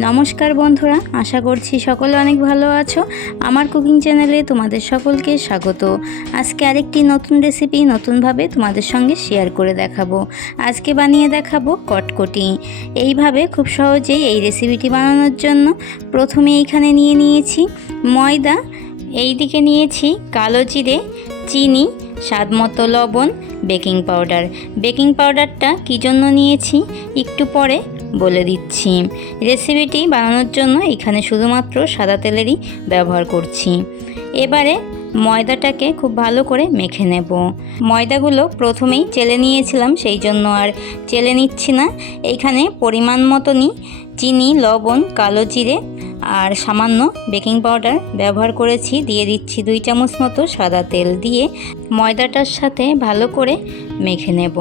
নমস্কার বন্ধুরা, আশা করছি সকলে অনেক ভালো আছো। আমার কুকিং চ্যানেলে তোমাদের সকলকে স্বাগত। আজকে আরেকটি নতুন রেসিপি নতুনভাবে তোমাদের সঙ্গে শেয়ার করে দেখাবো। আজকে বানিয়ে দেখাবো কটকটি। এইভাবে খুব সহজেই এই রেসিপিটি বানানোর জন্য প্রথমে এইখানে নিয়েছি ময়দা, এইদিকে নিয়েছি কালো জিরে, চিনি, স্বাদমতো লবণ, বেকিং পাউডার। বেকিং পাউডারটা কী জন্য নিয়েছি একটু পরে বলে দিচ্ছি। রেসিপিটি বানানোর জন্য এখানে শুধুমাত্র সাদা তেলেরই ব্যবহার করছি। এবারে ময়দাটাকে খুব ভালো করে মেখে নেব। ময়দাগুলো প্রথমেই চেলে নিয়েছিলাম, সেই জন্য আর চেলে নিচ্ছি না। এইখানে পরিমাণ মতনই চিনি, লবণ, কালো জিরে আর সামান্য বেকিং পাউডার ব্যবহার করেছি। দিয়ে দিচ্ছি 2 চামচ মতো সাদা তেল, দিয়ে ময়দাটার সাথে ভালো করে মেখে নেব।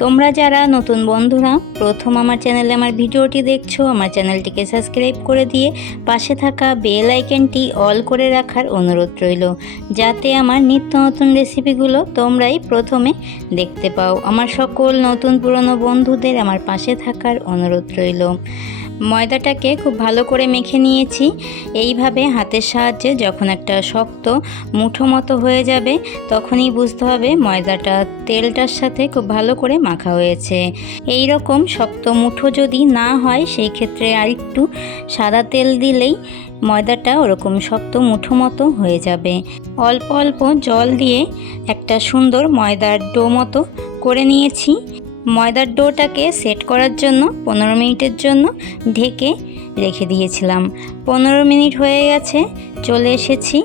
তোমরা যারা নতুন বন্ধুরা প্রথম আমার চ্যানেলে আমার ভিডিওটি দেখছো, আমার চ্যানেলটিকে সাবস্ক্রাইব করে দিয়ে পাশে থাকা বেল আইকনটি অল করে রাখার অনুরোধ রইল, যাতে আমার নিত্য নতুন রেসিপিগুলো তোমরাই প্রথমে দেখতে পাও। আমার সকল নতুন পুরনো বন্ধুদের আমার পাশে থাকার অনুরোধ রইল। ময়দাটাকে খুব ভালো করে মেখে নিয়েছি। এইভাবে হাতের সাহায্যে যখন একটা শক্ত মুঠো মতো হয়ে যাবে তখনই বুঝতে হবে ময়দাটা তেলটার সাথে খুব ভালো করে মাখা হয়েছে। এই রকম শক্ত মুঠো যদি না হয় সেই ক্ষেত্রে আরেকটু সাদা তেল দিলেই ময়দাটা ওরকম শক্ত মুঠো মতো হয়ে যাবে। অল্প অল্প জল দিয়ে একটা সুন্দর ময়দার ডো মতো করে নিয়েছি। ময়দার ডোটাকে সেট করার জন্য 15 মিনিটের জন্য ঢেকে রেখে দিয়েছিলাম। 15 মিনিট হয়ে গেছে, চলে এসেছি।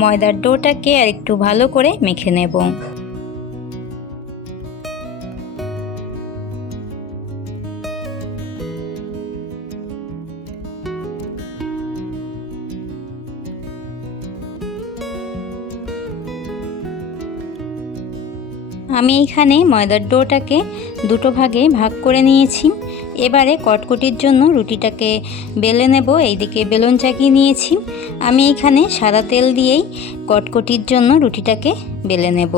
ময়দার ডোটাকে আর একটু ভালো করে মেখে নেব। আমি এইখানে ময়দার ডোটাকে দুটো ভাগে ভাগ করে নিয়েছি। এবারে কটকটির জন্য রুটিটাকে বেলে নেব। এইদিকে বেলুন চাকিয়ে নিয়েছি। আমি এইখানে সাদা তেল দিয়েই কটকটির জন্য রুটিটাকে বেলে নেব।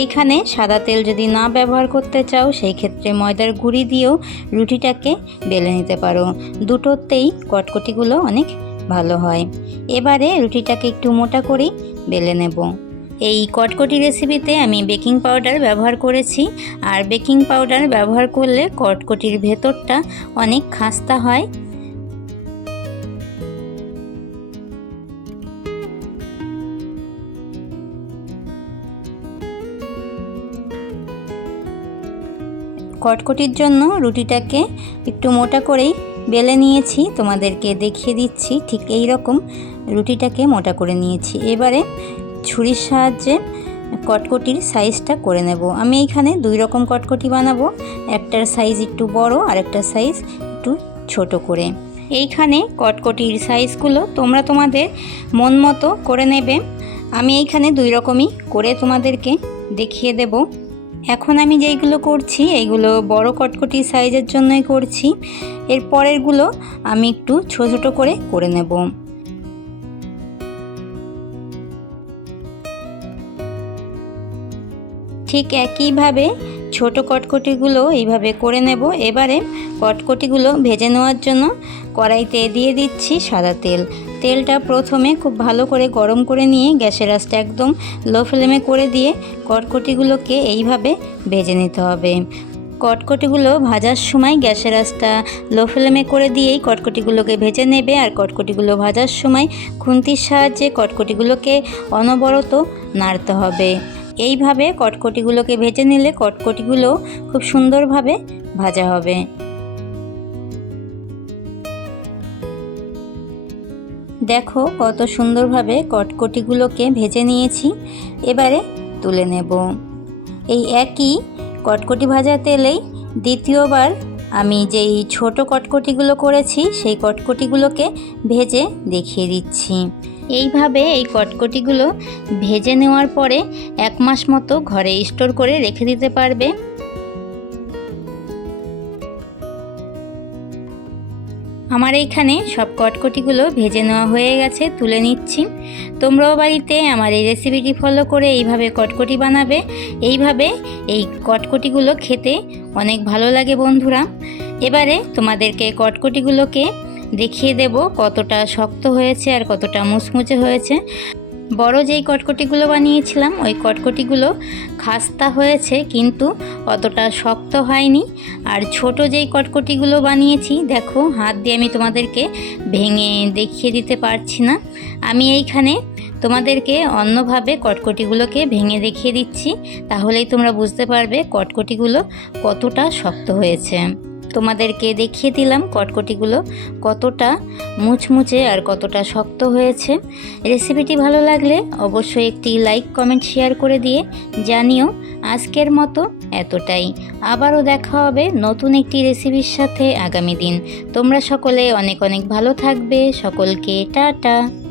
এইখানে সাদা তেল যদি না ব্যবহার করতে চাও সেই ক্ষেত্রে ময়দার গুঁড়ি দিয়েও রুটিটাকে বেলে নিতে পারো। দুটোতেই কটকটিগুলো অনেক ভালো হয়। এবারে রুটিটাকে একটু মোটা করেই বেলে নেব। এই কটকটি রেসিপিতে আমি বেকিং পাউডার ব্যবহার করেছি, আর বেকিং পাউডার ব্যবহার করলে কটকটির ভেতরটা অনেক খাস্তা হয়। কটকটির জন্য রুটিটাকে একটু মোটা করেই বেলে নিয়েছি, তোমাদেরকে দেখিয়ে দিচ্ছি। ঠিক এই রকম রুটিটাকে মোটা করে নিয়েছি। এবারে ছুরির সাহায্যে কটকটির সাইজটা করে নেব। আমি এইখানে 2 রকম কটকটি বানাবো, একটার সাইজ একটু বড় আর একটা সাইজ একটু ছোট করে। এইখানে কটকটির সাইজগুলো তোমরা তোমাদের মন মতো করে নেবে। আমি এইখানে 2 রকমই করে তোমাদেরকে দেখিয়ে দেব। এখন আমি যেইগুলো করছি এইগুলো বড় কটকটি সাইজের জন্যই করছি। এর পরেরগুলো আমি একটু ছোট ছোট করে নেব। ঠিক একইভাবে ছোট কটকটিগুলো এইভাবে করে নেব। এবারে কটকটিগুলো ভেজে নেওয়ার জন্য কড়াইতে দিয়ে দিচ্ছি সাদা তেল। তেলটা প্রথমে খুব ভালো করে গরম করে নিয়ে গ্যাসের আঁচটা একদম লো ফ্লেমে করে দিয়ে কটকটিগুলোকে এইভাবে ভেজে নিতে হবে। কটকটিগুলো ভাজার সময় গ্যাসের আঁচটা লো ফ্লেমে করে দিয়েই কটকটিগুলোকে ভেজে নেবে। আর কটকটিগুলো ভাজার সময় খুন্তির সাহায্যে কটকটিগুলোকে অনবরত নাড়তে হবে। এইভাবে কটকটিগুলোকে ভেজে নিলে কটকটিগুলো খুব সুন্দরভাবে ভাজা হবে। দেখো কত সুন্দরভাবে কটকটিগুলোকে ভেজে নিয়েছি। এবারে তুলে নেব। এই একই কটকটি ভাজা তেলেই দ্বিতীয়বার আমি যেই ছোট কটকটিগুলো করেছি সেই কটকটিগুলোকে ভেজে দেখিয়ে দিচ্ছি। এইভাবে এই কটকটিগুলো ভেজে নেওয়ার পরে 1 মাস মতো ঘরে স্টোর করে রেখে দিতে পারবে। আমার এইখানে সব কটকটিগুলো ভেজে নেওয়া হয়ে গেছে, তুলে নিচ্ছি। তোমরাও বাড়িতে আমার এই রেসিপিটি ফলো করে এইভাবে কটকটি বানাবে। এইভাবে এই কটকটিগুলো খেতে অনেক ভালো লাগে বন্ধুরা। এবারে তোমাদেরকে কটকটিগুলোকে দেখিয়ে দেব কতটা শক্ত হয়েছে আর কতটা মুচমুচে হয়েছে। বড় যেই কটকটিগুলো বানিয়েছিলাম ওই কটকটিগুলো খাস্তা হয়েছে, কিন্তু অতটা শক্ত হয়নি। আর ছোট যেই কটকটিগুলো বানিয়েছি, দেখো হাত দিয়ে আমি তোমাদেরকে ভেঙে দেখিয়ে দিতে পারছি না। আমি এইখানে তোমাদেরকে অন্যভাবে কটকটিগুলোকে ভেঙে দেখিয়ে দিচ্ছি, তাহলেই তোমরা বুঝতে পারবে কটকটিগুলো কতটা শক্ত হয়েছে। তোমাদেরকে দেখিয়ে দিলাম কটকটিগুলো কতটা মুচমুচে আর কতটা শক্ত হয়েছে। রেসিপিটি ভালো লাগলে অবশ্যই একটি লাইক, কমেন্ট, শেয়ার করে দিয়ে জানিও। আজকের মতো এতটাই। আবারও দেখা হবে নতুন একটি রেসিপির সাথে আগামী দিন। তোমরা সকলে অনেক অনেক ভালো থাকবে। সকলকে টাটা।